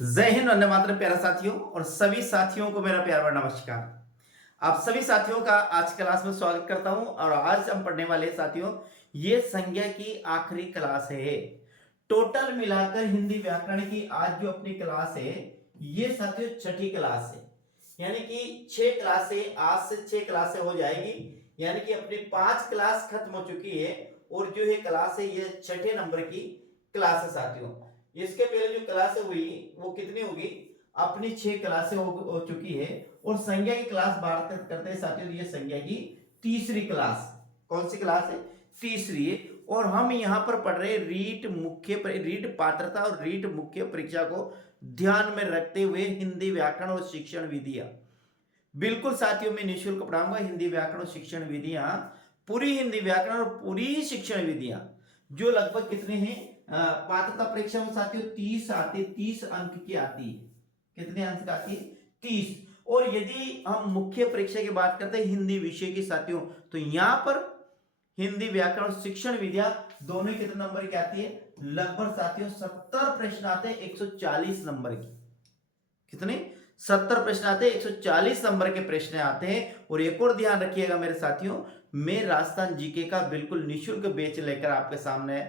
जय हिंद, वंदे मातरम। प्यारे साथियों और सभी साथियों को मेरा प्यार भरा नमस्कार। आप सभी साथियों का आज क्लास में स्वागत करता हूं और आज हम पढ़ने वाले साथियों ये संज्ञा की आखिरी क्लास है। टोटल मिलाकर हिंदी व्याकरण की आज जो अपनी क्लास है ये साथियों छठी क्लास है। यानी कि 6 क्लासें आज से 6 क्लासें हो जाएगी। यानी कि अपनी 5 क्लास खत्म हो चुकी है और जो ये क्लास है ये छठे नंबर की क्लास है साथियों। इसके पहले जो क्लासें हुई वो कितनी होगी? अपनी 6 क्लासें हो चुकी है और संज्ञा की क्लास बात करते हैं साथियों। ये संज्ञा की तीसरी क्लास। कौन सी क्लास है? तीसरी है। और हम यहाँ पर पढ़ रहे रीट पात्रता और रीट मुख्य परीक्षा को ध्यान में रखते हुए हिंदी व्याकरण और शिक्षण विधियां। बिल्कुल साथियों, मैं निःशुल्क पढ़ाऊंगा हिंदी व्याकरण और शिक्षण विधियां। पूरी हिंदी व्याकरण और पूरी शिक्षण विधियां जो लगभग कितने हैं? पात्रता परीक्षा में साथियों 30 आते, 30 अंक की आती है। कितने अंक आती है? 30। और यदि हम मुख्य परीक्षा की बात करते हैं हिंदी विषय की साथियों, तो यहां पर हिंदी व्याकरण और शिक्षण विद्या दोनों कितने नंबर की आती है? लगभग साथियों 70 प्रश्न आते हैं 140 नंबर की। कितने? 70 प्रश्न आते हैं, 140 नंबर के प्रश्न आते हैं। और एक और ध्यान रखिएगा मेरे साथियों, मैं राजस्थान जीके का बिल्कुल निःशुल्क बैच लेकर आपके सामने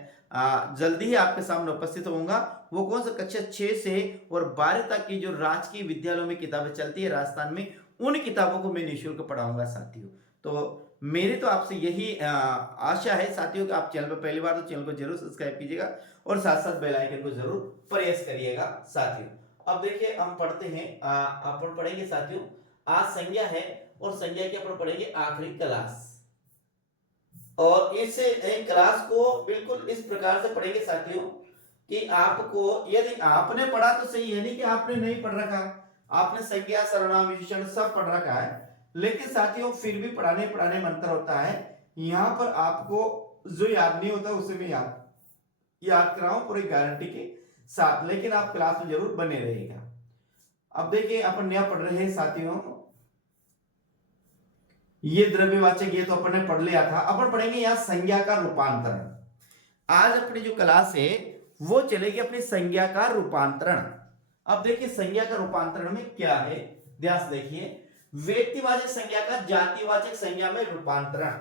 जल्दी ही आपके सामने उपस्थित होऊंगा। वो कौन सा? कक्षा 6 से और 12 तक की जो राजकीय विद्यालयों में किताबें चलती है राजस्थान में, उन किताबों को मैं निःशुल्क पढ़ाऊंगा साथियों। तो मेरी तो आपसे यही आशा है साथियों कि आप चैनल पर पहली बार तो चैनल को जरूर सब्सक्राइब कीजिएगा और साथ साथ बेल आइकन को जरूर प्रेस करिएगा साथियों। अब देखिए हम पढ़ते हैं, अपन पढ़ेंगे साथियों। आज संज्ञा है और संज्ञा की अपन पढ़ेंगे आखिरी क्लास। और इस क्लास को बिल्कुल इस प्रकार से पढ़ेंगे साथियों कि आपको, यदि आपने पढ़ा तो सही है, नहीं कि आपने नहीं पढ़ रखा। आपने संज्ञा सर्वनाम विशेषण सब पढ़ रखा है, लेकिन साथियों फिर भी पढ़ाने पढ़ाने में अंतर होता है। यहां पर आपको जो याद नहीं होता उसे मैं याद याद कराऊं पूरी गारंटी के साथ, लेकिन आप क्लास में जरूर बने रहिएगा। अब देखिए अपन नया पढ़ रहे हैं साथियों, ये द्रव्यवाचक, ये तो अपन ने पढ़ लिया था। अपन पढ़ेंगे यहां संज्ञा का रूपांतरण। आज अपनी जो क्लास है वो चलेगी अपनी संज्ञा का रूपांतरण। अब देखिए संज्ञा का रूपांतरण में क्या है, ध्यान से देखिए। व्यक्तिवाचक संज्ञा का जातिवाचक संज्ञा में रूपांतरण।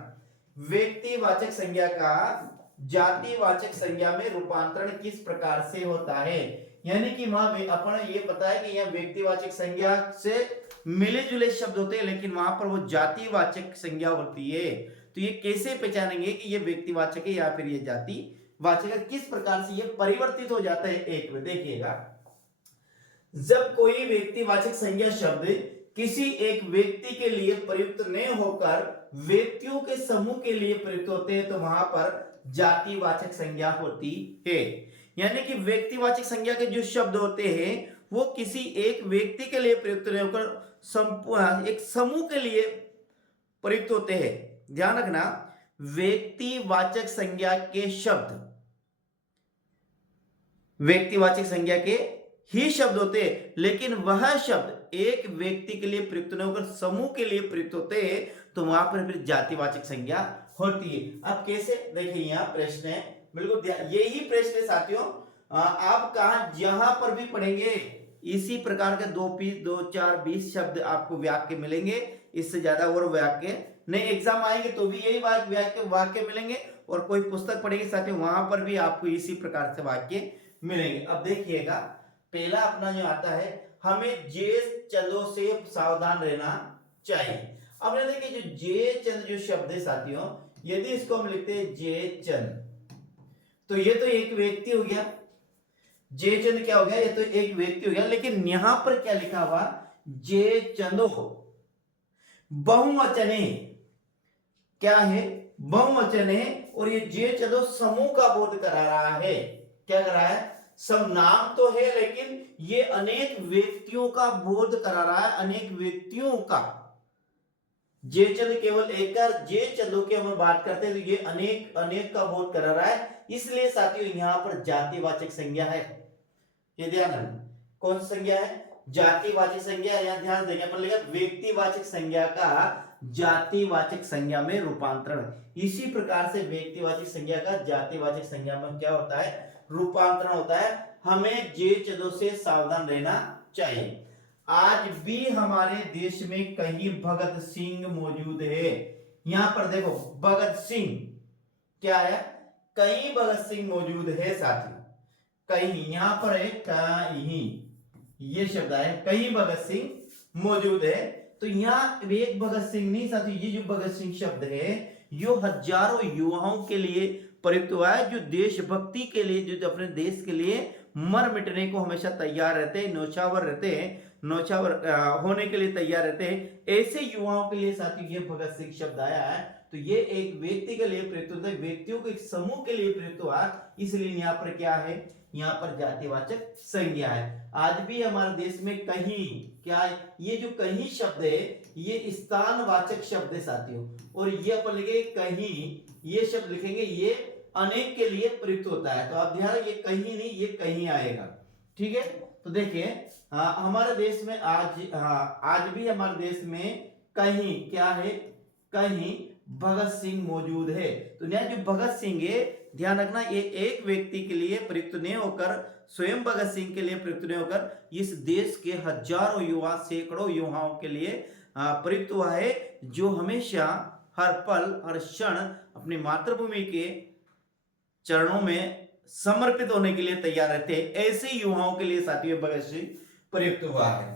व्यक्तिवाचक संज्ञा का जातिवाचक संज्ञा में रूपांतरण किस प्रकार से होता है? यानी कि वहां अपन ये पता है कि यह व्यक्तिवाचक संज्ञा से मिले जुले शब्द होते हैं, लेकिन वहां पर वो जातिवाचक संज्ञा होती है। तो ये कैसे पहचानेंगे कि ये व्यक्तिवाचक है या फिर ये जातिवाचक है? किस प्रकार से ये परिवर्तित हो जाता है एक में देखिएगा। जब कोई व्यक्तिवाचक संज्ञा शब्द किसी एक व्यक्ति के लिए प्रयुक्त नहीं होकर व्यक्तियों के समूह के लिए प्रयुक्त होते हैं तो वहां पर जातिवाचक संज्ञा होती है। यानी कि व्यक्तिवाचक संज्ञा के जो शब्द होते हैं वो किसी एक व्यक्ति के लिए प्रयुक्त नहीं होकर एक समूह के लिए प्रयुक्त होते हैं। ध्यान रखना, व्यक्तिवाचक संज्ञा के शब्द व्यक्तिवाचक संज्ञा के ही शब्द होते हैं, लेकिन वह शब्द एक व्यक्ति के लिए प्रयुक्त नहीं होकर समूह के लिए प्रयुक्त होते हैं तो वहां पर फिर जातिवाचक संज्ञा होती है। अब कैसे? देखिए यहाँ प्रश्न है, बिल्कुल यही प्रश्न है साथियों। आप कहा जहां पर भी पढ़ेंगे इसी प्रकार के 2 4 20 शब्द आपको वाक्य मिलेंगे। इससे ज्यादा और वाक्य नहीं। एग्जाम आएंगे तो भी यही वाक्य मिलेंगे और कोई पुस्तक पढ़ेंगे साथियों वहां पर भी आपको इसी प्रकार से वाक्य मिलेंगे। अब देखिएगा पहला अपना जो आता है, हमें जे चंदों से सावधान रहना चाहिए। अब देखिए जो जे चंद जो शब्द है साथियों, यदि इसको हम लिखते हैं जे चंद तो ये तो एक व्यक्ति हो गया। जे चंद क्या हो गया? ये तो एक व्यक्ति हो गया। लेकिन यहां पर क्या लिखा हुआ? जे चंदो बहुवचन है। क्या है? बहुवचन है। और ये जे चंदो समूह का बोध करा रहा है। क्या कर रहा है? सब नाम तो है लेकिन ये अनेक व्यक्तियों का बोध करा रहा है, अनेक व्यक्तियों का। जे चंद केवल एक, जे चंदों की हम बात करते हैं तो ये अनेक अनेक का बोध करा रहा है। इसलिए साथियों यहां पर जातिवाचक संज्ञा है। ये ध्यान रखना, कौन सी संज्ञा है? जातिवाचक संज्ञा। यहां ध्यान देंगे अपन लिखा व्यक्तिवाचक संज्ञा का जातिवाचक संज्ञा में रूपांतरण। इसी प्रकार से व्यक्तिवाचक संज्ञा का जातिवाचक संज्ञा में क्या होता है? रूपांतरण होता है। हमें जे चदों से सावधान रहना चाहिए। आज भी हमारे देश में कई भगत सिंह मौजूद है। यहां पर देखो भगत सिंह क्या है, कई भगत सिंह मौजूद है साथियों। कहीं यहां पर है कहीं, ये शब्द है कहीं भगत सिंह मौजूद है। तो यहाँ एक भगत सिंह नहीं साथियों, ये जो भगत सिंह शब्द है यो हजारों युवाओं के लिए प्रयुक्त हुआ है, जो देशभक्ति के लिए, जो अपने देश के लिए मर मिटने को हमेशा तैयार रहते हैं, नौछावर रहते हैं, नौछावर होने के लिए तैयार रहते हैं। ऐसे युवाओं के लिए साथियों ये भगत सिंह शब्द आया है। तो ये एक व्यक्ति के लिए प्रयुक्त होता है, व्यक्तियों के एक समूह के लिए प्रयुक्त हुआ, इसलिए यहाँ पर क्या है, यहाँ पर जातिवाचक संज्ञा है। आज भी हमारे देश में कहीं क्या है, ये जो कहीं शब्द है ये स्थानवाचक शब्द है साथियों, और ये अपन लिखेंगे कहीं, ये शब्द लिखेंगे ये अनेक के लिए प्रयुक्त होता है। तो आप ध्यान, ये कहीं नहीं ये कहीं आएगा, ठीक है। तो देखिए हमारे देश में आज भी हमारे देश में कहीं क्या है, कहीं भगत सिंह मौजूद है। तो यहाँ जो भगत सिंह है ध्यान रखना, ये एक व्यक्ति के लिए प्रयुक्त नहीं होकर, स्वयं भगत सिंह के लिए प्रयुक्त नहीं होकर, इस देश के हजारों युवा, सैकड़ों युवाओं के लिए प्रयुक्त हुआ है, जो हमेशा हर पल हर क्षण अपनी मातृभूमि के चरणों में समर्पित होने के लिए तैयार रहते हैं। ऐसे युवाओं के लिए साथियों भगत सिंह प्रयुक्त हुआ है।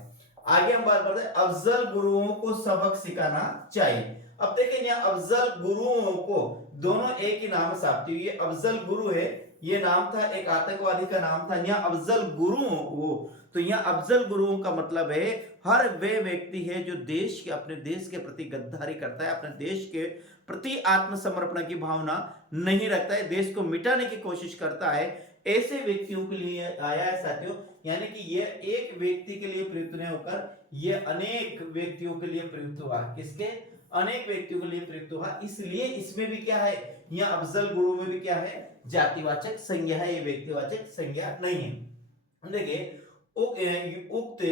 आगे हम बात करते हैं, अफजल गुरुओं को सबक सिखाना चाहिए। अब देखें यहाँ अफजल गुरुओं को, दोनों एक ही नाम साथियों, ये अफजल गुरु है, ये नाम था एक आतंकवादी का नाम था, यहाँ अफजल गुरुओं वो, तो यहाँ अफजल गुरुओं का मतलब है हर वे व्यक्ति है जो देश के, अपने देश के प्रति गद्दारी करता है, अपने देश के प्रति आत्मसमर्पण की भावना नहीं रखता है, देश को मिटाने की कोशिश करता है, ऐसे व्यक्तियों के लिए आया है साथियों। यानी कि ये एक व्यक्ति के लिए प्रयुक्त नहीं होकर ये अनेक व्यक्तियों के लिए प्रयुक्त हुआ। किसके? अनेक व्यक्तियों के लिए प्रयुक्त हुआ, इसलिए इसमें भी क्या है, यहाँ अफजल गुरु में भी क्या है, जातिवाचक संज्ञा है, ये व्यक्तिवाचक संज्ञा नहीं है। देखिए उक्त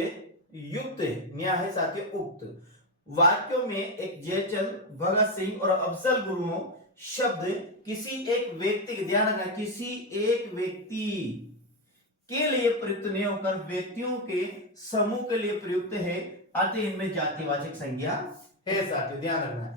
युक्त न्याय है साथियों, उक्त वाक्यों में एक जयचंद, भगत सिंह और अफजल गुरुओं शब्द किसी एक व्यक्ति, ध्यान रखना, किसी एक व्यक्ति के लिए प्रयुक्त नहीं होकर व्यक्तियों के समूह के लिए प्रयुक्त है, अतः इनमें जातिवाचक संज्ञा है साथियों, ध्यान रखना।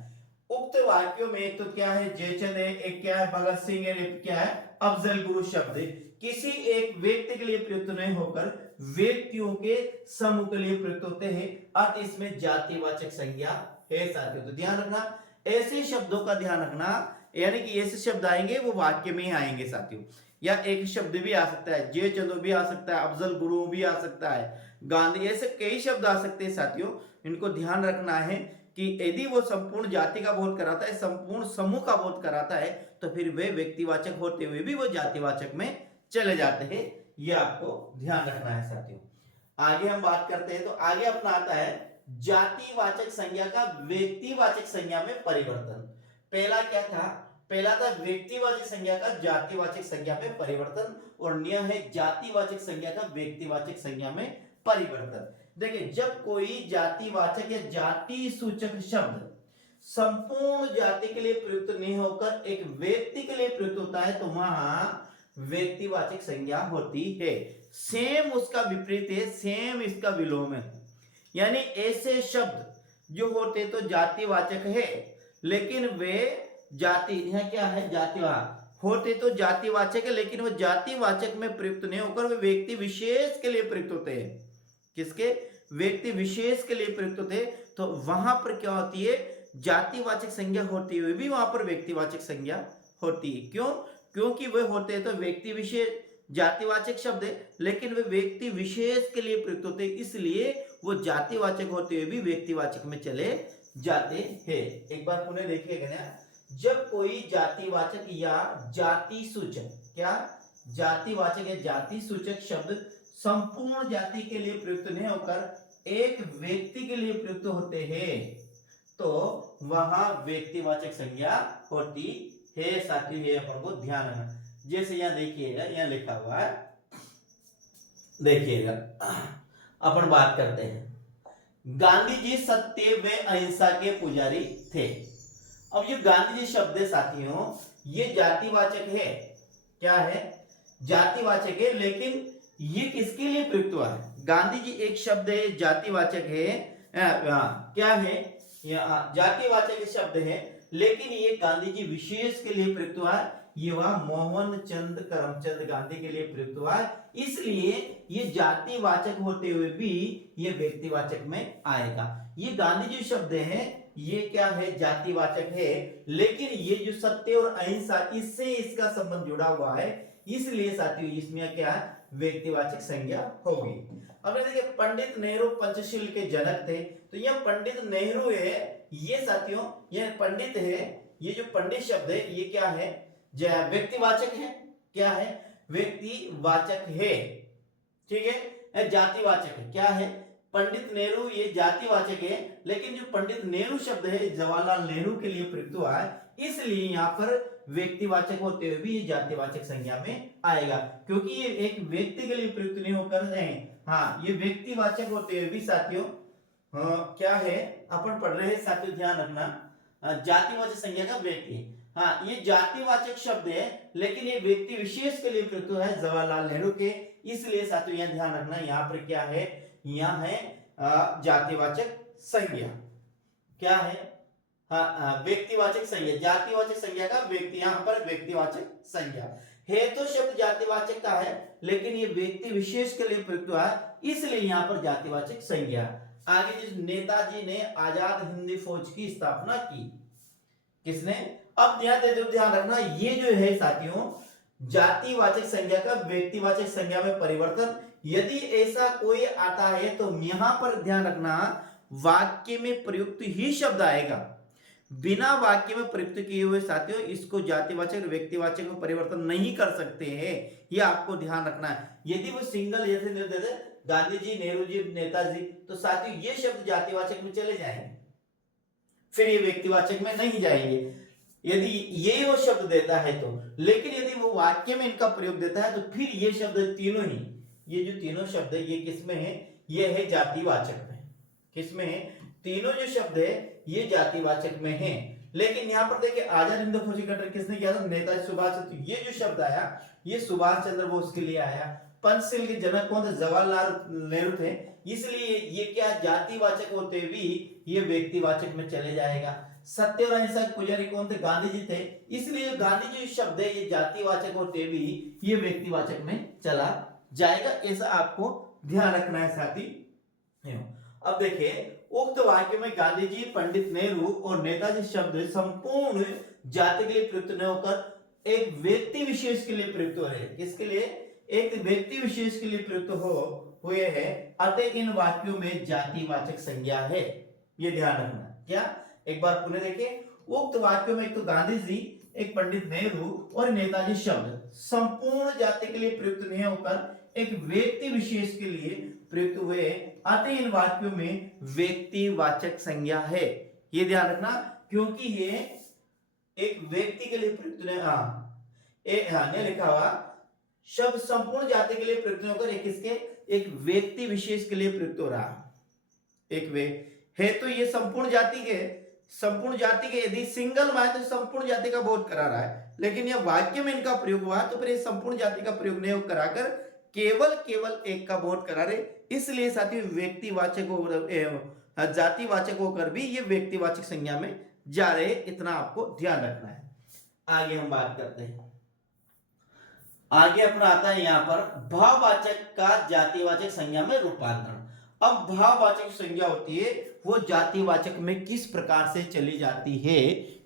उक्त वाक्यों में एक तो क्या है जयचंद है, एक क्या है भगत सिंह है, एक क्या है अफजल गुरु शब्द किसी एक व्यक्ति के लिए प्रयुक्त नहीं होकर व्यक्तियों के समूह के लिए प्रयुक्त होते हैं, अतः इसमें जातिवाचक संज्ञा है साथियों। तो ध्यान रखना, ऐसे शब्दों का ध्यान रखना, यानी कि ऐसे शब्द आएंगे वो वाक्य में ही आएंगे साथियों, या एक शब्द भी आ सकता है, जयचंद भी आ सकता है, अफजल गुरु भी आ सकता है, गांधी, ऐसे कई शब्द आ सकते हैं साथियों। इनको ध्यान रखना है कि यदि वो संपूर्ण जाति का बोध कराता है, संपूर्ण समूह का बोध कराता है, तो फिर वे व्यक्तिवाचक होते हुए भी वो जातिवाचक में चले जाते हैं, ये आपको ध्यान रखना है साथियों। आगे हम बात करते हैं, तो आगे अपना आता है जातिवाचक संज्ञा का व्यक्तिवाचक संज्ञा में परिवर्तन। पहला क्या था, पहला था व्यक्तिवाचक संज्ञा का जातिवाचक संज्ञा में परिवर्तन, और न्य है जातिवाचक संज्ञा का व्यक्तिवाचक संज्ञा में परिवर्तन। देखिए जब कोई जातिवाचक या जाति सूचक शब्द संपूर्ण जाति के लिए प्रयुक्त नहीं होकर एक व्यक्ति के लिए प्रयुक्त होता है, तो वहां व्यक्तिवाचक संज्ञा होती है। सेम उसका विपरीत है, सेम इसका विलोम है, यानी ऐसे शब्द जो होते तो जातिवाचक है, लेकिन वे जाति, यहां क्या है जातिवाचक होते तो जातिवाचक है, लेकिन वो जातिवाचक में प्रयुक्त नहीं होकर वे व्यक्ति विशेष के लिए प्रयुक्त होते हैं। किसके? व्यक्ति विशेष के लिए प्रयुक्त होते हैं। तो वहां पर क्या होती है, जातिवाचक संज्ञा होती हुई भी वहां पर व्यक्तिवाचक संज्ञा होती है। क्यों? क्योंकि वे होते हैं तो व्यक्ति विशेष, जातिवाचक शब्द है लेकिन वे व्यक्ति विशेष के लिए प्रयुक्त होते हैं, इसलिए वो जातिवाचक होते हुए भी व्यक्तिवाचक में चले जाते हैं। एक बार पुनः देखिएगा ना, जब कोई जातिवाचक या जाति सूचक, क्या जातिवाचक या जाति सूचक शब्द संपूर्ण जाति के लिए प्रयुक्त नहीं होकर एक व्यक्ति के लिए प्रयुक्त होते हैं, तो वहां व्यक्तिवाचक संज्ञा होती है साथियों, ये अपन को ध्यान रखना। जैसे यहां देखिएगा, यहां लिखा हुआ है, देखिएगा अपन बात करते हैं, गांधी जी सत्य व अहिंसा के पुजारी थे। अब ये गांधी जी शब्द है साथियों, ये जातिवाचक है, क्या है? जातिवाचक है, लेकिन ये किसके लिए प्रयुक्त हुआ है? गांधी जी एक शब्द है, जातिवाचक है, क्या है, जातिवाचक शब्द है, लेकिन ये गांधी जी विशेष के लिए प्रयुक्त हुआ है। ये वह मोहन चंद करमचंद गांधी के लिए प्रयुक्त हुआ है, इसलिए ये जातिवाचक होते हुए भी ये व्यक्तिवाचक में आएगा। ये गांधी जी शब्द है, ये क्या है, जातिवाचक है, लेकिन ये जो सत्य और अहिंसा इससे इसका संबंध जुड़ा हुआ है, इसलिए साथियों इसमें क्या है, व्यक्तिवाचक संज्ञा होगी। अब देखिए पंडित नेहरू पंचशील के जनक थे, तो यह पंडित नेहरू है, ये साथियों यह पंडित है, ये जो पंडित शब्द है ये क्या है, व्यक्तिवाचक है, क्या है, व्यक्तिवाचक है, ठीक है, जातिवाचक है, क्या है, पंडित नेहरू ये जातिवाचक है, लेकिन जो पंडित नेहरू शब्द है जवाहरलाल नेहरू के लिए प्रयुक्त हुआ है, इसलिए यहाँ पर व्यक्तिवाचक होते हुए भी ये जातिवाचक संज्ञा में आएगा, क्योंकि ये एक व्यक्ति के लिए प्रयुक्त नहीं होकर हाँ ये व्यक्तिवाचक होते हुए भी साथियों क्या है, अपन पढ़ रहे हैं साथियों, ध्यान रखना, जातिवाचक संज्ञा का व्यक्ति, हाँ ये जातिवाचक शब्द है, लेकिन ये व्यक्ति विशेष के लिए प्रयुक्त हुआ है जवाहरलाल नेहरू के, इसलिए साथियों यह ध्यान रखना, यहाँ पर क्या है, यहाँ है जातिवाचक संज्ञा, क्या है, हाँ व्यक्तिवाचक संज्ञा, जातिवाचक संज्ञा का व्यक्ति, यहाँ पर व्यक्तिवाचक संज्ञा है, तो शब्द जातिवाचक का है, लेकिन ये व्यक्ति विशेष के लिए प्रयुक्त हुआ है, इसलिए यहाँ पर जातिवाचक संज्ञा। आगे जिस नेताजी ने आजाद हिंदी फौज की स्थापना की, किसने, अब ध्यान रखना, ये जो है साथियों जातिवाचक संज्ञा का व्यक्तिवाचक संज्ञा में परिवर्तन, यदि ऐसा कोई आता है तो यहां पर ध्यान रखना वाक्य में प्रयुक्त ही शब्द आएगा, बिना वाक्य में प्रयुक्त किए हुए साथियों इसको जातिवाचक व्यक्तिवाचक में परिवर्तन नहीं कर सकते हैं, ये आपको ध्यान रखना है। यदि वो सिंगल जैसे गांधी जी, नेहरू जी, नेताजी, तो साथियों ये शब्द जातिवाचक में चले जाएंगे, फिर ये व्यक्तिवाचक में नहीं जाएंगे, यदि ये वो शब्द देता है तो, लेकिन यदि वो वाक्य में इनका प्रयोग देता है तो फिर ये शब्द तीनों ही, ये जो तीनों शब्द है ये किसमें है, ये है जातिवाचक में, किसमें है, तीनों जो शब्द है ये जातिवाचक में है। लेकिन यहाँ पर देखिए आजाद हिंद फौज का गठन किसने किया था, नेताजी सुभाष चंद्र, ये जो शब्द आया ये सुभाष चंद्र बोस के लिए आया, पंचशील के जनक कौन थे, जवाहरलाल नेहरू थे, इसलिए ये क्या जातिवाचक होते भी ये व्यक्तिवाचक में चले जाएगा। सत्य और अहिंसा पुजारी कौन थे, गांधी जी थे, इसलिए गांधी जी शब्द है ये जातिवाचक होते भी ये व्यक्तिवाचक में चला जाएगा, ऐसा आपको ध्यान रखना है साथी। अब देखिए उक्त वाक्य में गांधी जी, पंडित नेहरू और नेताजी शब्द संपूर्ण जाति के लिए प्रयुक्त न होकर एक व्यक्ति विशेष के लिए प्रयुक्त हो रहे हैं, किसके लिए, एक व्यक्ति विशेष के लिए प्रयुक्त हुए हैं, अतः इन वाक्यों में जातिवाचक संज्ञा है, ये ध्यान रखना। क्या, एक बार पुनः देखिए, उक्त वाक्यों में एक तो गांधी जी, एक पंडित नेहरू और नेताजी शब्द संपूर्ण जाति के लिए प्रयुक्त नहीं होकर एक व्यक्ति विशेष के लिए प्रयुक्त हुए, अतः इन वाक्यों में व्यक्तिवाचक संज्ञा है, ये ध्यान रखना, क्योंकि ये एक व्यक्ति के लिए प्रयुक्त ने लिखा हुआ शब्द संपूर्ण जाति के लिए प्रयुक्त होकर एक किसके, एक व्यक्ति विशेष के लिए प्रयुक्त हो रहा, एक वे है, तो ये संपूर्ण जाति के यदि सिंगल में है तो संपूर्ण जाति का बोध करा रहा है, लेकिन यह वाक्य में इनका प्रयोग हुआ तो फिर ये संपूर्ण जाति का प्रयोग नहीं कराकर केवल एक का बोध करा रहे, इसलिए साथियों व्यक्तिवाचक हो, जातिवाचक होकर भी ये व्यक्तिवाचक संज्ञा में जा रहे, इतना आपको ध्यान रखना है। आगे हम बात करते हैं, आगे अपना आता है यहाँ पर भाववाचक का जातिवाचक संज्ञा में रूपांतरण। अब भाववाचक संज्ञा होती है वो जातिवाचक में किस प्रकार से चली जाती है,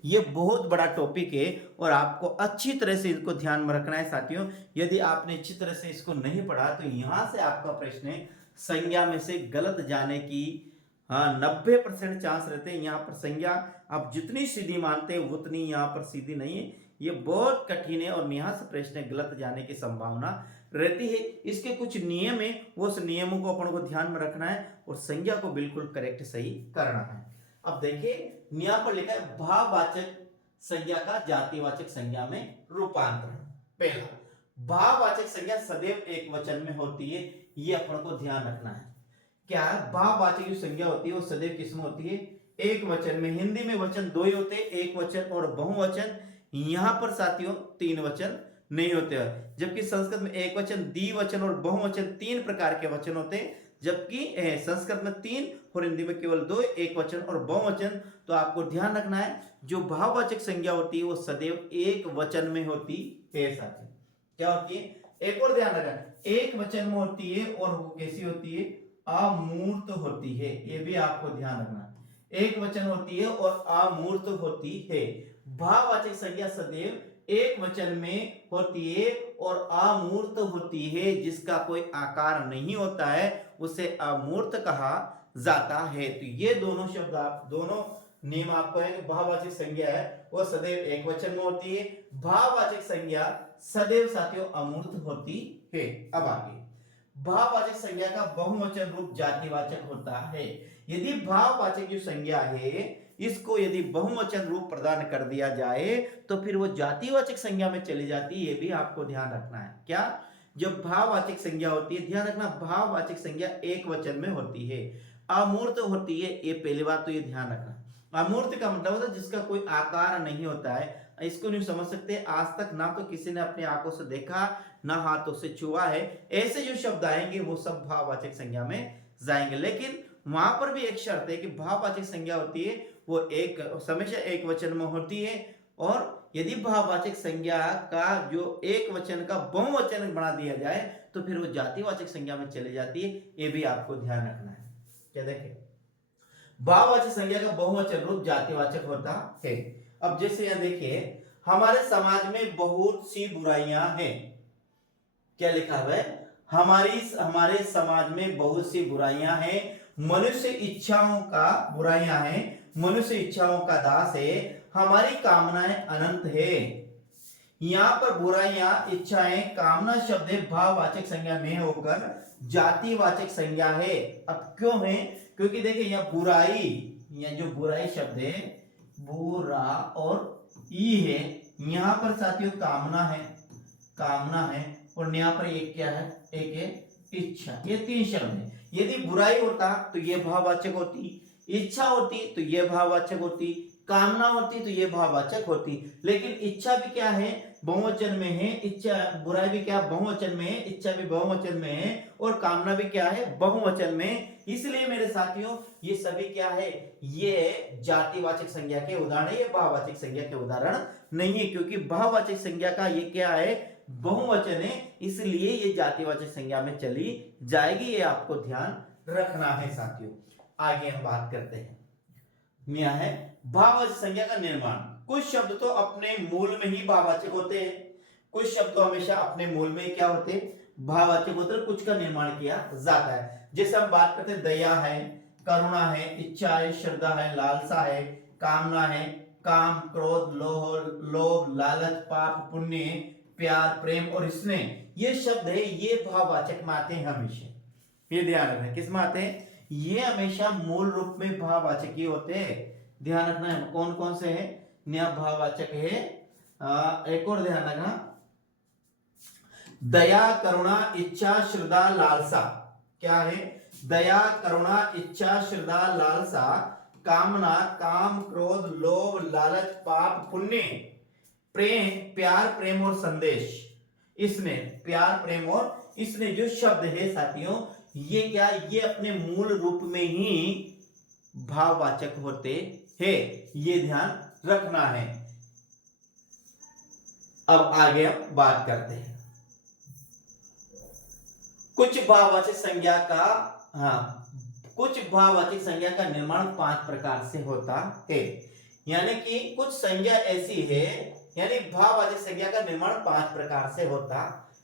ये बहुत बड़ा टॉपिक है और आपको अच्छी तरह से इसको ध्यान में रखना है साथियों। यदि आपने अच्छी तरह से इसको नहीं पढ़ा तो यहां से आपका प्रश्न है संज्ञा में से गलत जाने की 90% चांस रहते हैं। यहाँ पर संज्ञा आप जितनी सीधी मानते हैं उतनी यहाँ पर सीधी नहीं है, ये बहुत कठिन है और यहाँ से प्रश्न गलत जाने की संभावना रहती है। इसके कुछ नियम है, वो उस नियमों को अपन को ध्यान में रखना है और संज्ञा को बिल्कुल करेक्ट सही करना है। अब देखिए यहाँ पर लिखा है भाववाचक संज्ञा का जातिवाचक संज्ञा में रूपांतरण। पहला, भाववाचक संज्ञा सदैव एक वचन में होती है, ये अपन को ध्यान रखना है। क्या है, भाववाचक जो संज्ञा होती है वो सदैव किसमें होती है, एक वचन में। हिंदी में वचन दो ही होते हैं, एक वचन और बहुवचन। यहां पर साथियों तीन वचन नहीं होते हैं। जबकि संस्कृत में एक वचन, द्विवचन और बहुवचन 3 प्रकार के वचन होते हैं, जबकि संस्कृत में 3 और हिंदी में केवल 2, एक वचन और बहुवचन। तो आपको ध्यान रखना है जो भाववाचक संज्ञा होती है वो सदैव एक वचन में होती है साथी। क्या होती है? एक और ध्यान रखना, एक वचन में होती है और वो कैसी होती है? अमूर्त होती है। ये भी आपको ध्यान रखना, एक वचन होती है और अमूर्त होती है। भाववाचक संज्ञा सदैव एक वचन में होती है और अमूर्त होती है, जिसका कोई आकार नहीं होता है उसे अमूर्त कहा जाता है। तो ये दोनों शब्द, आप दोनों नियम आपको है कि भाववाचक संज्ञा है वो सदैव एक वचन में होती है, भाववाचक संज्ञा सदैव साथियों अमूर्त होती है। अब आगे, भाववाचक संज्ञा का बहुवचन रूप जातिवाचक होता है। यदि भाववाचक जो संज्ञा है इसको यदि बहुवचन रूप प्रदान कर दिया जाए तो फिर वो जातिवाचक संज्ञा में चली जाती है। ये भी आपको ध्यान रखना है। क्या? जब भाववाचक संज्ञा होती है, ध्यान रखना, भाववाचक संज्ञा एक वचन में होती है, अमूर्त होती है। ये पहली बात तो ये ध्यान रखना। अमूर्त का मतलब होता है जिसका कोई आकार नहीं होता है। इसको नहीं समझ सकते, आज तक ना तो किसी ने अपनी आंखों से देखा ना हाथों से छुआ है, ऐसे जो शब्द आएंगे वो सब भाववाचक संज्ञा में जाएंगे। लेकिन वहां पर भी एक शर्त है कि भाववाचक संज्ञा होती है वो एक हमेशा एक वचन में होती है, और यदि भाववाचक संज्ञा का जो एक वचन का बहुवचन बना दिया जाए तो फिर वो जातिवाचक संज्ञा में चली जाती है। ये भी आपको ध्यान रखना है। क्या देखें, भाववाचक संज्ञा का बहुवचन रूप जातिवाचक होता है। अब जैसे यहां देखिए, हमारे समाज में बहुत सी बुराइयां हैं। क्या लिखा हुआ है? हमारे समाज में बहुत सी बुराइयां हैं, मनुष्य इच्छाओं का बुराइयां हैं, मनुष्य इच्छाओं का दास है, हमारी कामनाएं अनंत है। यहां पर बुराइयां, इच्छाएं, कामना शब्द भाववाचक संज्ञा में होकर जातिवाचक संज्ञा है। अब क्यों है? क्योंकि देखिए यहाँ बुराई, यहाँ जो बुराई शब्द है बुरा और ई है, यहाँ पर साथियों कामना है, कामना है, और यहाँ पर एक क्या है? एक है इच्छा। ये 3 शब्द है। यदि बुराई होता तो ये भाववाचक होती, इच्छा होती तो ये भाववाचक होती, कामना होती तो ये भाववाचक होती। लेकिन इच्छा भी क्या है? बहुवचन में है। इच्छा, बुराई भी क्या बहुवचन में है, इच्छा भी बहुवचन में है, और कामना भी क्या है? बहुवचन में। इसलिए मेरे साथियों ये सभी क्या है? ये जातिवाचक संज्ञा के उदाहरण है, ये भाववाचक संज्ञा के उदाहरण नहीं है, क्योंकि भाववाचक संज्ञा का ये क्या है? बहुवचन है, इसलिए ये जातिवाचक संज्ञा में चली जाएगी। ये आपको ध्यान रखना है साथियों। आगे हम बात करते हैं, यह है भाववाचक संज्ञा का निर्माण। कुछ शब्द तो अपने मूल में ही भाववाचक होते हैं, कुछ शब्द तो हमेशा अपने मूल में क्या होते हैं? भाववाचक होते हैं, कुछ का निर्माण किया जाता है। जैसे हम बात करते हैं, दया है, करुणा है, इच्छा है, श्रद्धा है, लालसा है, कामना है, काम, क्रोध, लोभ, लालच, पाप, पुण्य, प्यार, प्रेम और स्नेह, ये शब्द है, ये भाववाचक में आते हैं हमेशा। ये ध्यान रखना, किस में आते हैं? ये हमेशा मूल रूप में भाववाचक ही होते हैं। ध्यान रखना है कौन कौन से है नया भाववाचक है। एक और ध्यान रखना, दया, करुणा, इच्छा, श्रद्धा, लालसा। क्या है? दया, करुणा, इच्छा, श्रद्धा, लालसा, कामना, काम, क्रोध, लोभ, लालच, पाप, पुण्य, प्रेम, प्यार, प्रेम और संदेश, इसमें प्यार, प्रेम और इसमें जो शब्द है साथियों, ये क्या? ये अपने मूल रूप में ही भाववाचक होते हैं। ये ध्यान रखना है। अब आगे हम बात करते हैं कुछ भाववाचक संज्ञा का। कुछ भाववाचक संज्ञा का निर्माण 5 प्रकार से होता है। यानी कि कुछ संज्ञा ऐसी है, यानी भाववाचक संज्ञा का निर्माण 5 प्रकार से होता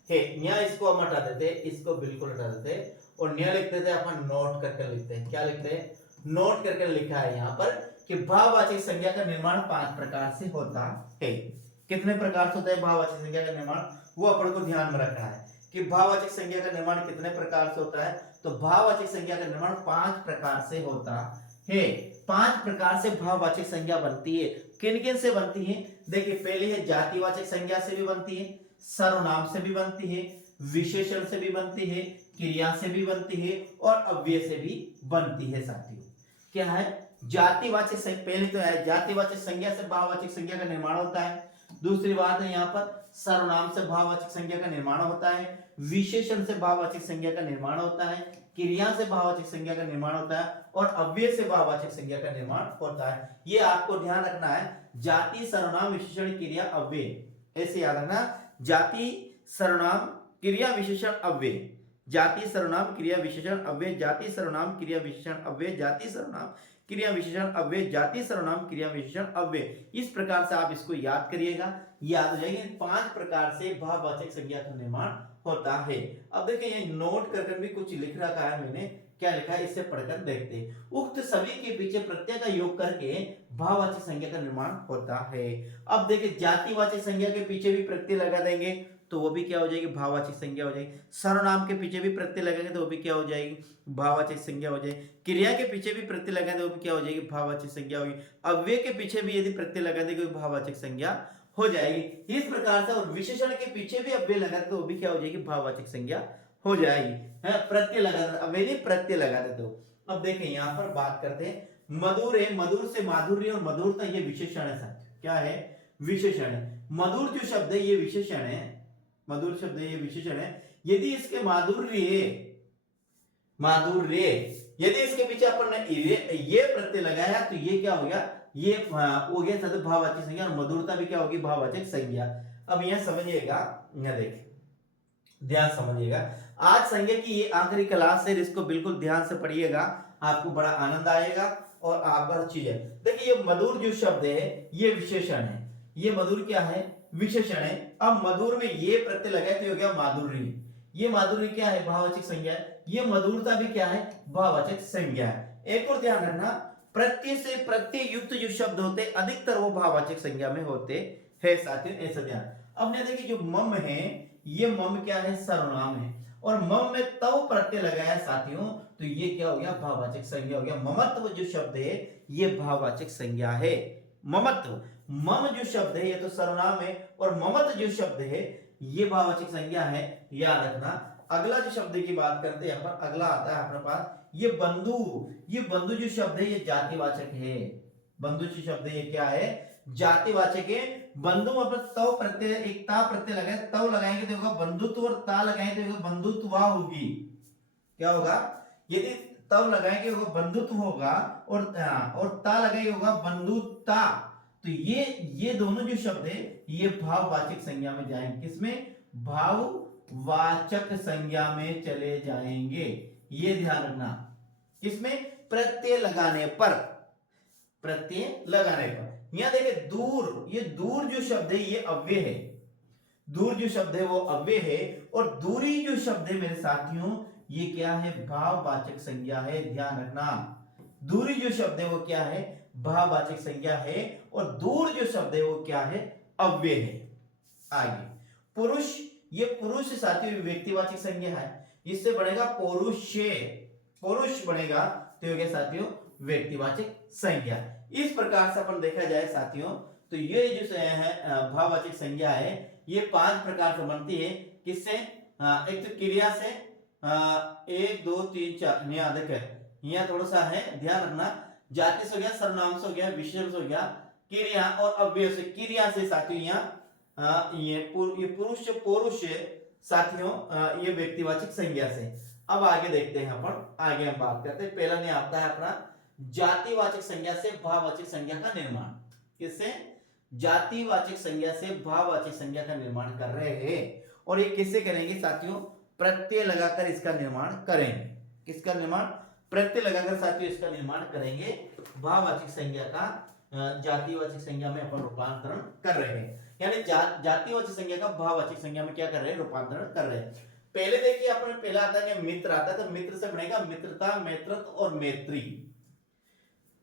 है। यहाँ इसको हम हटा देते, इसको बिल्कुल हटा देते और यहाँ लिख देते, अपन नोट करके लिखते हैं। क्या लिखते हैं? नोट करके लिखा है यहाँ पर कि भाववाचक संज्ञा का निर्माण 5 प्रकार से होता है। कितने प्रकार से होता है भाववाचक संज्ञा का निर्माण? वो अपन को ध्यान में रखना है कि भाववाचक संज्ञा का निर्माण कितने प्रकार से होता है। तो भाववाचक संज्ञा का निर्माण 5 प्रकार से होता है। 5 प्रकार से भाववाचक संज्ञा बनती है। किन किन से बनती है? देखिए, पहली है जातिवाचक संज्ञा से भी बनती है, सर्वनाम से भी बनती है, विशेषण से भी बनती है, क्रिया से भी बनती है और अव्यय से भी बनती है साथियों। क्या है? जातिवाचक संज्ञा, पहले तो है जातिवाचक संज्ञा से भाववाचक संज्ञा का निर्माण होता है। दूसरी बात है यहाँ पर सर्वनाम से भाववाचक संज्ञा का निर्माण होता है, विशेषण से भाववाचक संज्ञा का निर्माण होता है, क्रिया से भाववाचक संज्ञा का निर्माण होता है और अव्यय से भाववाचक संज्ञा का निर्माण होता है। ये आपको ध्यान रखना है, जाति सर्वनाम विशेषण क्रिया अव्यय, ऐसे याद रखना, जाति सर्वनाम क्रिया विशेषण अव्यय, जाति सर्वनाम क्रिया विशेषण अव्यय, जाति सर्वनाम क्रिया विशेषण अव्यय, जाति सर्वनाम क्रिया विशेषण अव्यय, जाति सर्वनाम क्रिया विशेषण अव्यय। इस प्रकार से आप इसको याद करिएगा, याद हो जाएगी। 5 प्रकार से भाववाचक संज्ञा का निर्माण होता है। अब देखिए ये नोट कर भी कुछ लिख रखा है मैंने, क्या लिखा है इससे पढ़कर देखते हैं। उक्त सभी के पीछे प्रत्यय का योग करके भाववाचक संज्ञा का निर्माण होता है। अब देखिए जातिवाचक संज्ञा के पीछे भी प्रत्यय लगा देंगे तो वो भी क्या हो जाएगी, भाववाचक संज्ञा हो जाएगी। सर्वनाम के पीछे भी प्रत्यय लगाएंगे तो वो भी क्या हो जाएगी, भाववाचक संज्ञा हो जाएगी। क्रिया के पीछे भी प्रत्यय लगाएंगे तो वो भी क्या हो जाएगी, भाववाचक संज्ञा होगी। अव्यय के पीछे भी यदि प्रत्यय लगा देंगे तो भाववाचक संज्ञा हो जाएगी। इस प्रकार से, और विशेषण के पीछे भी अव्यय लगा दे तो वो भी क्या हो जाएगी, भाववाचक संज्ञा हो जाएगी। है प्रत्यय लगा, अव्यय नहीं प्रत्यय लगा दे तो। अब देखें यहाँ पर बात करते हैं, मधुर है, मधुर से माधुर्य और मधुरता ये विशेषण है साथ, क्या है, विशेषण है। मधुर जो शब्द है ये विशेषण है, मधुर शब्द ये विशेषण है। यदि इसके माधुर्य, माधुर्य यदि इसके पीछे अपन ने ये प्रत्यय लगाया तो ये क्या हो गया, ये हो गया सद भाववाचक संज्ञा, और मधुरता भी क्या होगी, भाववाचक संज्ञा। अब यह समझिएगा, यह देखिए ध्यान समझिएगा, आज संज्ञा की ये आखिरी क्लास है, इसको बिल्कुल ध्यान से पढ़िएगा, आपको बड़ा आनंद आएगा और आप हर चीज है। देखिए ये मधुर जो शब्द है ये विशेषण है, ये मधुर क्या है, विशेषण है। अब मधुर में ये प्रत्यय लगाए तो हो गया माधुर्य, ये माधुर्य क्या है, भाववाचक संज्ञा है। ये मधुरता भी क्या है, भाववाचक संज्ञा है। एक और ध्यान रखना, प्रत्यय से प्रत्यय युक्त जो शब्द होते अधिकतर वो भाववाचक संज्ञा में होते हैं साथियों, ऐसा ध्यान। अब ने देखिए जो मम है, ये मम क्या है, सर्वनाम है, और मम में तव प्रत्यय लगाया साथियों तो ये क्या हो गया, भाववाचक संज्ञा हो गया। ममत्व जो शब्द है ये भाववाचक संज्ञा है। ममत्व, मम जो शब्द है ये तो सर्वनाम है, और ममत जो शब्द है ये भाववाचक संज्ञा है, याद रखना। अगला जो शब्द की बात करते हैं अपन, अगला आता है अपने पास ये बंधु, ये बंधु जो शब्द है ये जातिवाचक है। बंधु जो शब्द है ये क्या है, जातिवाचक है। बंधु मतलब तव प्रत्यय, एक ता प्रत्यय लगाए, तव लगाएंगे तो होगा बंधुत्व, और ता लगाएंगे तो होगा बंधुत्वा होगी, क्या होगा, यदि तव लगाएंगे होगा बंधुत्व होगा, और ता लगाएंगे होगा बंधुता। तो ये दोनों जो शब्द है ये भाववाचक संज्ञा में जाएंगे, किसमें, भाववाचक संज्ञा में चले जाएंगे, ये ध्यान रखना। किसमें, प्रत्यय लगाने पर, प्रत्यय लगाने पर। यहां देखिए दूर, ये दूर जो शब्द है ये अव्यय है, दूर जो शब्द है वो अव्यय है, और दूरी जो शब्द है मेरे साथियों ये क्या है, भाववाचक संज्ञा है, ध्यान रखना। दूरी जो शब्द है वो क्या है, भाववाचक संज्ञा है, और दूर जो शब्द है वो क्या है, अव्यय है। आगे पुरुष, ये पुरुष साथियों व्यक्तिवाचक संज्ञा है, इससे बनेगा पौरुष, पुरुष बनेगा तो हो गया साथियों व्यक्तिवाचक संज्ञा। इस प्रकार से अपन देखा जाए साथियों तो ये जो है भाववाचक संज्ञा है ये 5 प्रकार से बनती है। किससे, एक तो क्रिया से, 1 2 3 4 याद रखें, यहाँ थोड़ा सा है ध्यान रखना, जाति से हो गया, सर्वनाम से हो गया, विशेषण से हो गया, क्रिया और अव्यय से। क्रिया से साथियों यहाँ ये पुरुष पौरुष साथियों ये व्यक्तिवाचक संज्ञा से। अब आगे देखते हैं अपन, आगे हम बात करते हैं। पहला नहीं आता है अपना जातिवाचक संज्ञा से भाववाचक संज्ञा का निर्माण। किससे, जातिवाचक संज्ञा से भाववाचक संज्ञा का निर्माण कर रहे हैं, और ये किससे करेंगे साथियों, प्रत्यय लगाकर इसका निर्माण करेंगे। किसका निर्माण, प्रत्यय लगाकर साथियों इसका निर्माण करेंगे। भाववाचक संज्ञा का जातिवाचक संज्ञा में अपन रूपांतरण कर रहे हैं, यानी जातिवाचक संज्ञा का भाववाचक संज्ञा में क्या कर रहे हैं, रूपांतरण कर रहे हैं। पहले देखिए अपने पहला आता है मित्र आता है, तो मित्र से बनेगा मित्रता, मैत्रत्व और मैत्री।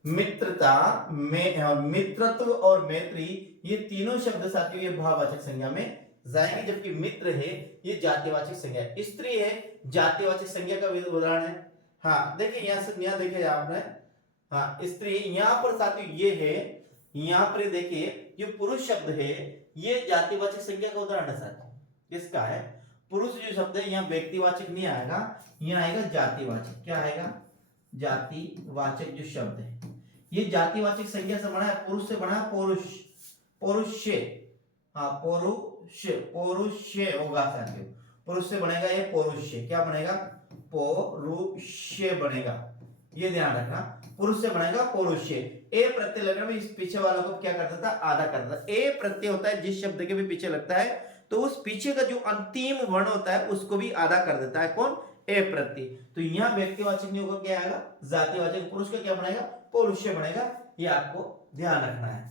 मित्रता में और मित्रत्व और मैत्री ये तीनों शब्द साथियों ये भाववाचक संज्ञा में जाएंगे, जबकि मित्र है ये जातिवाचक संज्ञा है। स्त्री है जातिवाचक संज्ञा का उदाहरण है। हाँ देखिए यहाँ से, यहाँ देखिए आपने, हाँ स्त्री, यहाँ पर साथियों ये है, यहाँ पर देखिए जो पुरुष शब्द है ये जातिवाचक संज्ञा का उदाहरण है साथियों। किसका है, पुरुष जो शब्द है यहाँ व्यक्तिवाचक नहीं आएगा, यहाँ आएगा जातिवाचक। क्या आएगा, जातिवाचक जो शब्द है ये जातिवाचक संज्ञा से बना है, पुरुष से बना है, पौरुष, पौरुष्य, हाँ पौरुष, पौरुष होगा साथियों, पुरुष से बनेगा ये पौरुष, क्या बनेगा, पौरुष बनेगा, ये ध्यान रखना, पुरुष से बनेगा पौरुष। ए प्रत्यय लगने में इस पीछे वाला को क्या करता था, आधा करता था। ए प्रत्यय होता है जिस शब्द के भी पीछे लगता है तो उस पीछे का जो अंतिम वर्ण होता है उसको भी आधा कर देता है, कौन, ए प्रत्यय। तो यहाँ व्यक्तिवाचक नहीं होगा, क्या आएगा, जातिवाचक। पुरुष का क्या बनेगा, पौरुष बनेगा, ये आपको ध्यान रखना है।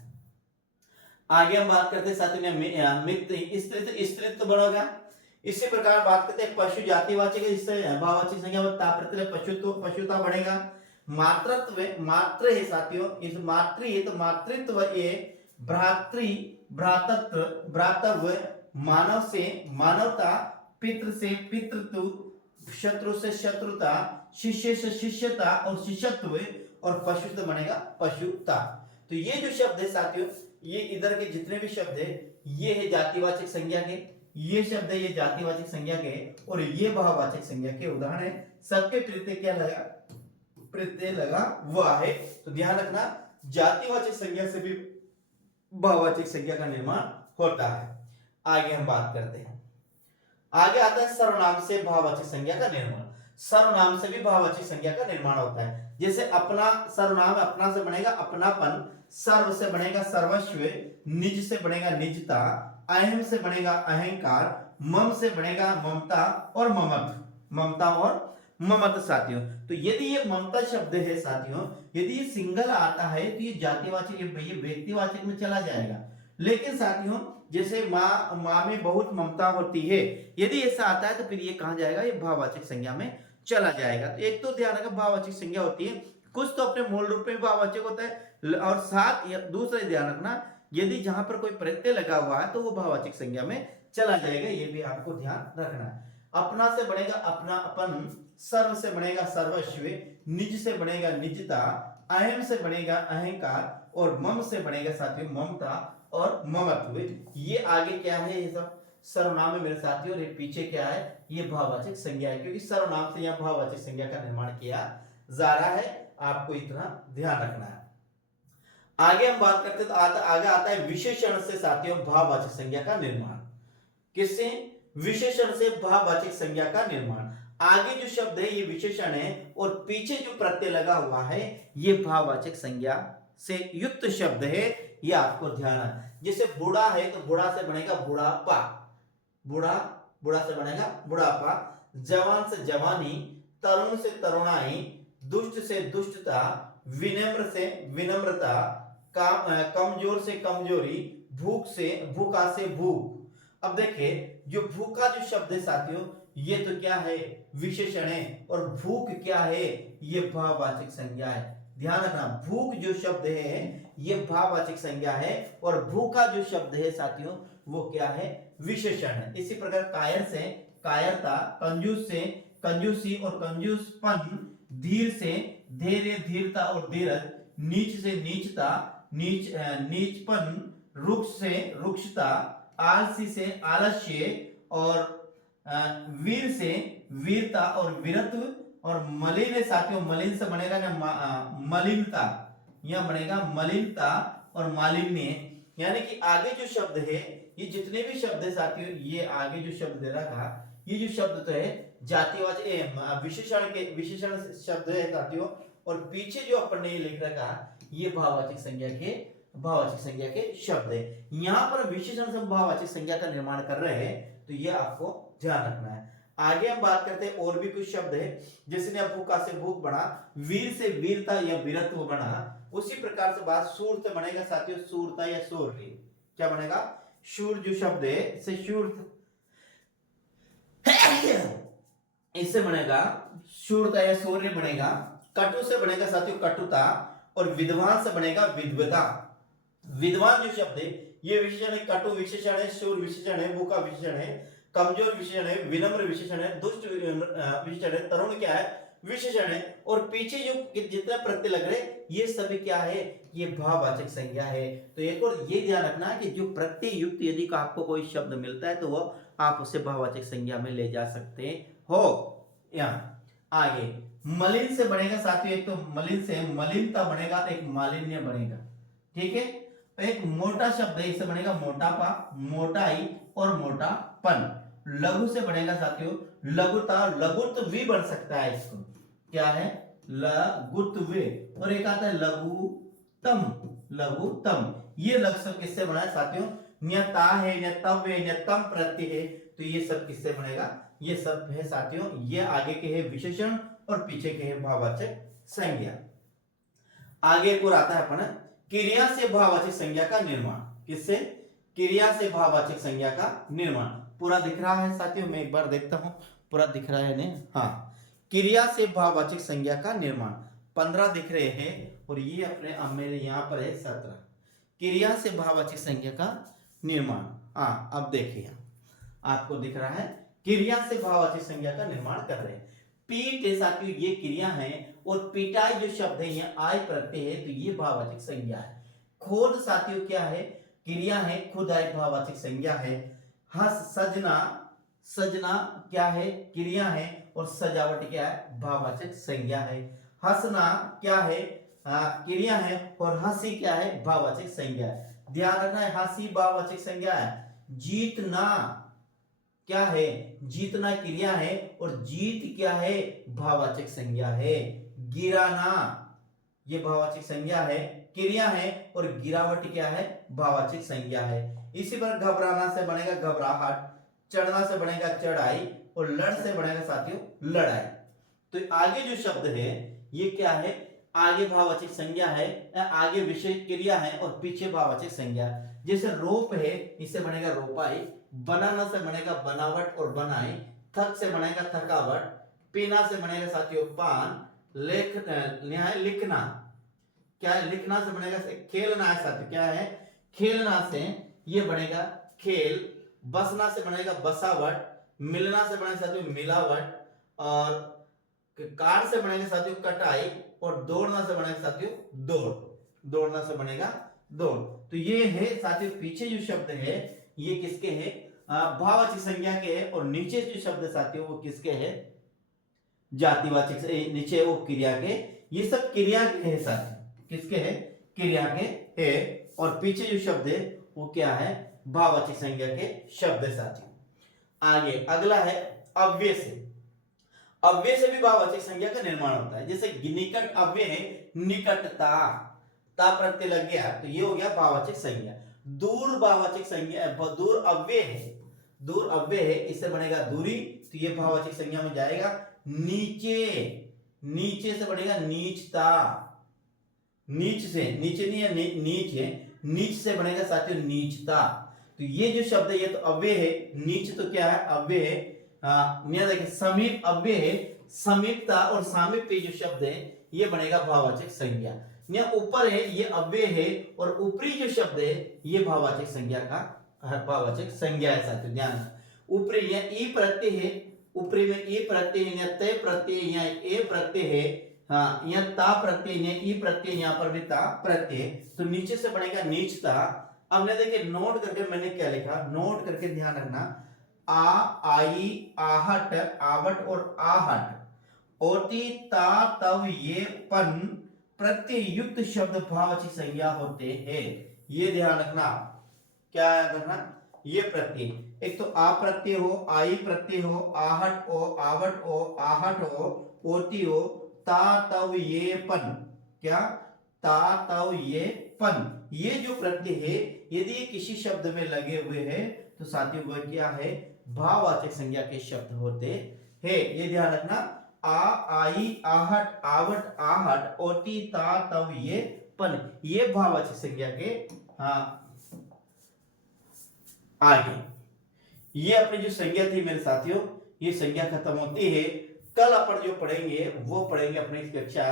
आगे हम बात करते हैं साथियों मित्र, स्त्रीत्व बनेगा। इसी प्रकार बात करते हैं पशु, जातिवाचक है, इससे भाववाचक संज्ञा ता प्रत्यय पशुत्व, पशुता बढ़ेगा। मातृत्व, मातृ है साथियों, इस मातृ है तो मातृत्व ये भ्रातृ, भ्रातृत्व, भ्रातव्य, मानव से मानवता, पितृ से पितृत्व, शत्रु से शत्रुता, शिष्य से शिष्यता और शिष्यत्व, और पशु से बनेगा पशुता। तो ये जो शब्द है साथियों, ये इधर के जितने भी शब्द है ये है जातिवाचक संज्ञा के, ये शब्द है ये जातिवाचक संज्ञा के, और ये भाववाचक संज्ञा के उदाहरण है। सबके प्रत्यय क्या लगा, प्रत्यय लगा हुआ है। तो ध्यान रखना, जातिवाचक संज्ञा से भी भाववाचक संज्ञा का निर्माण होता है। आगे हम बात करते हैं, आगे आता है सर्वनाम से भाववाचक संज्ञा का निर्माण। सर्वनाम से भी भाववाचक संज्ञा का निर्माण होता है। जैसे अपना, सर्वनाम अपना से बनेगा अपनापन, सर्व से बनेगा सर्वस्व, निज से बनेगा निजता, अहम से बनेगा अहंकार, मम से बनेगा ममता और ममत्व, ममता और ममत्व साथियों। तो यदि ये ममता शब्द है साथियों, यदि ये सिंगल आता है तो ये जातिवाचक, ये व्यक्तिवाचक में चला जाएगा। लेकिन साथियों जैसे माँ में बहुत ममता होती है, यदि ऐसा आता है तो फिर ये कहाँ जाएगा, ये भाववाचक संज्ञा में चला जाएगा। तो एक तो ध्यान रखना, भाववाचक संज्ञा होती है, कुछ तो अपने मूल रूप में भाववाचक होता है, और साथ दूसरा ध्यान रखना, यदि जहां पर कोई प्रत्यय लगा हुआ है तो वो भाववाचक संज्ञा में चला जाएगा, ये भी आपको ध्यान रखना है। अपना से बनेगा अपनापन, सर्व से बनेगा सर्वस्व, निज से बनेगा निजता, अहम से बनेगा अहंकार, और मम से बनेगा साथियों ममता और ममत्व। ये आगे क्या है, ये सब सर्वनाम है मेरे साथियों, और ये पीछे क्या है, ये भाववाचक संज्ञा है, क्योंकि सर्वनाम से यहाँ भाववाचक संज्ञा का निर्माण किया जा रहा है, आपको इतना ध्यान रखना है। आगे हम बात करते हैं तो आगे आता है विशेषण से साथियों भाववाचक संज्ञा का निर्माण। किससे, विशेषण से भाववाचक संज्ञा का निर्माण। आगे जो शब्द है ये विशेषण है, और पीछे जो प्रत्यय लगा हुआ है ये भाववाचक संज्ञा से युक्त शब्द है, ये आपको ध्यान है। जैसे बूढ़ा है तो बूढ़ा से बनेगा बुढ़ापा, बूढ़ा, बूढ़ा से बनेगा बुढ़ापा, जवान से जवानी, तरुण से तरुणाई, दुष्ट से दुष्टता, विनम्र से विनम्रता, कमजोर से कमजोरी, भूख से, भूखा से भूख। अब देखिए जो भूखा जो शब्द है साथियों, ये तो क्या है, विशेषण है, और भूख क्या है, ये भाववाचक संज्ञा है। ध्यान रखना, भूख जो शब्द है ये भाववाचक संज्ञा है, और भूखा जो शब्द है साथियों वो क्या है, विशेषण है। इसी प्रकार कायर से कायरता, कंजूस से कंजूसी और कंजूसपन, धीर से धैर्य धीरता और धीरज, नीच से नीचता, नीचपन, रुक्ष से रुक्षता, आलसी से आलस्य, और वीर से वीरता और वीरत्व, और मलिन है साथियों, मलिन से बनेगा ना मलिनता, यह बनेगा मलिनता और मालिन्य। यानी कि आगे जो शब्द है, ये जितने भी शब्द है साथियों, ये आगे जो शब्द दे रहा था, ये जो शब्द तो है जातिवाचक विशेषण के, विशेषण शब्द है साथियों, और पीछे जो अपन ने लिख रखा ये भाववाचक संज्ञा के, भाववाचक संज्ञा के शब्द है। यहाँ पर विशेषण से भाववाचक संज्ञा का निर्माण कर रहे हैं, तो ये आपको ध्यान रखना है। आगे हम बात करते हैं, और भी कुछ शब्द है, जैसे भूखा से भूख बना, वीर से वीरता या वीरत्व बना। उसी प्रकार से बात सूर से बनेगा साथियों, सूरता या शौर्य, क्या बनेगा, शूर जो शब्द है से शूर, इससे बनेगा शूरता या शौर्य बनेगा। कटु से बनेगा साथियों कटुता, और विद्वान से बनेगा विद्वता। विद्वान जो शब्द है ये विशेषण है, कटु विशेषण है, शूर विशेषण है, भूखा विशेषण है, कमजोर विशेषण है, विनम्र विशेषण है, दुष्ट विशेषण है, तरुण क्या है, विशेषण है, और पीछे जो जितना प्रत्यय लग रहे ये सभी क्या है, ये भाववाचक संज्ञा है। तो एक और ये ध्यान रखना कि जो प्रत्यय युक्त यदि आपको कोई शब्द मिलता है तो वो आप उसे भाववाचक संज्ञा में ले जा सकते हो। यहाँ आगे मलिन से बनेगा साथियों, एक तो मलिन से मलिनता बनेगा, एक मालिन्य बनेगा, ठीक है। एक मोटा शब्द है, इससे बनेगा मोटापा, मोटाई और मोटापन। लघु से बनेगा साथियों लघुता, लघुत्व भी बन सकता है इसको, क्या है लघुत्व। और एक आता है लघुतम, लघुतम। ये लघु शब्द किससे बना है साथियों, न्यता है, न्यतव्य, न्यतम प्रत्यय है, तो ये सब किससे बनेगा, ये सब है साथियों, ये आगे के है विशेषण और पीछे के है भाववाचक संज्ञा। आगे एक और आता है अपन क्रिया से भाववाचक संज्ञा का निर्माण। किससे, क्रिया से भाववाचक संज्ञा का निर्माण। पूरा दिख रहा है साथियों, मैं एक बार देखता हूं पूरा दिख रहा है नहीं, हाँ। क्रिया से भाववाचक संज्ञा का निर्माण 15 दिख रहे हैं, और ये अपने अब मेरे यहाँ पर है 17। क्रिया से भाववाचक संज्ञा का निर्माण, हाँ अब देखिए आपको दिख रहा है, क्रिया से भाववाचक संज्ञा का निर्माण कर रहे हैं। पीट है साथियों, ये क्रिया है, और पिटाई जो शब्द है ये आय प्रत्यय है, तो ये भाववाचक संज्ञा है। खोद साथियों क्या है, क्रिया है, खुदाई भाववाचक संज्ञा है। हंस, सजना, सजना क्या है, क्रिया है, और सजावट क्या है, भाववाचक संज्ञा है। हंसना क्या है, क्रिया है, और हंसी क्या है, भाववाचक संज्ञा है। ध्यान रखना है, हंसी भाववाचक संज्ञा है। जीतना क्या है, जीतना क्रिया है, और जीत क्या है, भाववाचक संज्ञा है। गिराना ये भाववाचक संज्ञा है, क्रिया है, और गिरावट क्या है, भाववाचक संज्ञा है। इसी पर घबराना से बनेगा घबराहट, चढ़ना से बनेगा चढ़ाई, और लड़ से बनेगा साथियों लड़ाई। तो आगे जो शब्द है ये क्या है, आगे भाववाचक संज्ञा है, आगे विषय क्रिया है, और पीछे भाववाचक संज्ञा। जैसे रोप है, इससे बनेगा रोपाई। बनाना से बनेगा बनावट और बनाई। थक से बनेगा थकावट। पीना से बनेगा साथियों पान। लिखना क्या है, लिखना से बनेगा खेलना है साथियों, क्या है, खेलना से ये बनेगा खेल। बसना से बनेगा बसावट। मिलना से बनेगा साथियों मिलावट, और काट से बनेगा साथियों कटाई, और दौड़ना से बनेगा साथियों दौड़, दौड़ना से बनेगा दौड़। तो ये है साथियों, पीछे जो शब्द है ये किसके हैं, भाववाचक संज्ञा के है, और नीचे जो शब्द साथियों वो किसके है, जातिवाचक से, नीचे वो क्रिया के। ये सब क्रिया के है साथियों, किसके है, क्रिया के है, और पीछे जो शब्द है वो क्या है, भाववाचक संज्ञा के शब्द है साथियों। आगे अगला है अव्यय से। अव्यय से भी भाववाचक संज्ञा का निर्माण होता है। जैसे निकट अव्यय है, निकटता, ता प्रत्यय लग गया तो ये हो गया भाववाचक संज्ञा। दूर भाववाचक संज्ञा, दूर अव्यय है, दूर अव्यय है, इससे बनेगा दूरी, तो ये भाववाचक संज्ञा में जाएगा। नीचे, नीचे से बनेगा नीचता, नीच से, नीचे नहीं है नीच है, नीच से बनेगा साथियों नीचता। तो ये जो शब्द है ये तो अव्यय है, नीच तो क्या है अव्यय है। यहाँ देखिए समीप अव्यय है, समीपता और सामीप्य जो शब्द है ये बनेगा भाववाचक संज्ञा। यहाँ ऊपर है ये अव्यय है, और ऊपरी जो शब्द है ये भाववाचक संज्ञा का भाववाचक संज्ञा है साथियों, ध्यान। ऊपरी यहाँ ई प्रत्यय है, ऊपरी में ई प्रत्यय है, यहाँ तय प्रत्यय, यहाँ ए प्रत्यय है, हाँ यहाँ ता प्रत्यय, यहाँ ई प्रत्यय, यहाँ पर भी ता प्रत्यय, तो नीचे से बनेगा नीचता। अब ने देखिए नोट करके मैंने क्या लिखा, नोट करके ध्यान रखना। आ, आई, आहट, आवट और आहट, ओती, ता, तव, ये, पन प्रत्यय युक्त शब्द भाववाचक संज्ञा होते हैं। ये ध्यान रखना, क्या याद रखना, ये प्रत्यय एक तो आ प्रत्यय हो, आई प्रत्यय हो, आहट हो, आवट हो, आहट हो, ओती हो, ता, तव, ये, पन, क्या ता, तव, ये, पन, ये जो प्रत्यय है यदि किसी शब्द में लगे हुए हैं तो साथियों वह क्या है, भाववाचक संज्ञा के शब्द होते हैं। ये ध्यान रखना। आ, आई, आहट, आवट, आहट, ओती, ता, तव, ये, पन, ये भाववाचक संज्ञा के आगे। ये अपनी जो संज्ञा थी मेरे साथियों, ये संज्ञा खत्म होती है। कल अपन जो पढ़ेंगे वो पढ़ेंगे अपनी कक्षा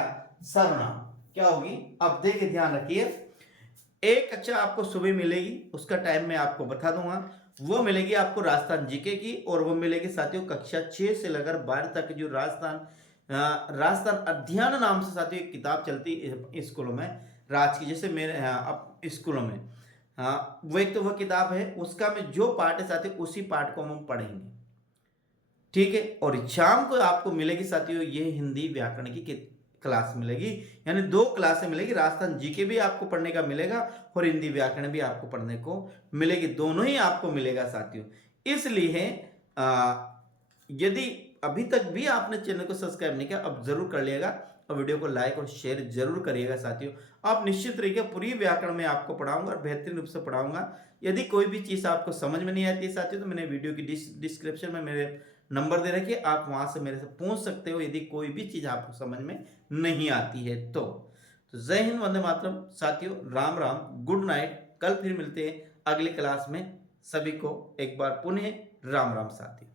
सर्वनाम क्या होगी। अब देखिए ध्यान रखिए, एक कक्षा आपको सुबह मिलेगी, उसका टाइम मैं आपको बता दूंगा। वो मिलेगी आपको राजस्थान जीके की, और वो मिलेगी साथियों कक्षा 6 से लेकर 12 तक जो राजस्थान अध्ययन नाम से साथियों एक किताब चलती स्कूलों में, राज की, जैसे मेरे अब स्कूलों में वो एक तो वह किताब है, उसका में जो पार्ट है साथियों उसी पार्ट को हम पढ़ेंगे, ठीक है। और शाम को आपको मिलेगी साथियों ये हिंदी व्याकरण की क्लास मिलेगी, यानी 2 क्लासें मिलेगी। राजस्थान जीके भी आपको पढ़ने का मिलेगा और हिंदी व्याकरण भी आपको पढ़ने को मिलेगी, दोनों ही आपको मिलेगा साथियों। इसलिए यदि अभी तक भी आपने चैनल को सब्सक्राइब नहीं किया, अब जरूर कर लिएगा और वीडियो को लाइक और शेयर जरूर करिएगा साथियों। आप निश्चित तरीके पूरी व्याकरण में आपको पढ़ाऊंगा और बेहतरीन रूप से पढ़ाऊंगा। यदि कोई भी चीज़ आपको समझ में नहीं आती है साथियों, तो मैंने वीडियो की डिस्क्रिप्शन में मेरे नंबर दे रखिए, आप वहां से मेरे से पूछ सकते हो यदि कोई भी चीज़ आपको समझ में नहीं आती है तो जय हिंद, वंदे मातरम साथियों, राम राम, गुड नाइट। कल फिर मिलते हैं अगली क्लास में। सभी को एक बार पुनः राम राम साथियों।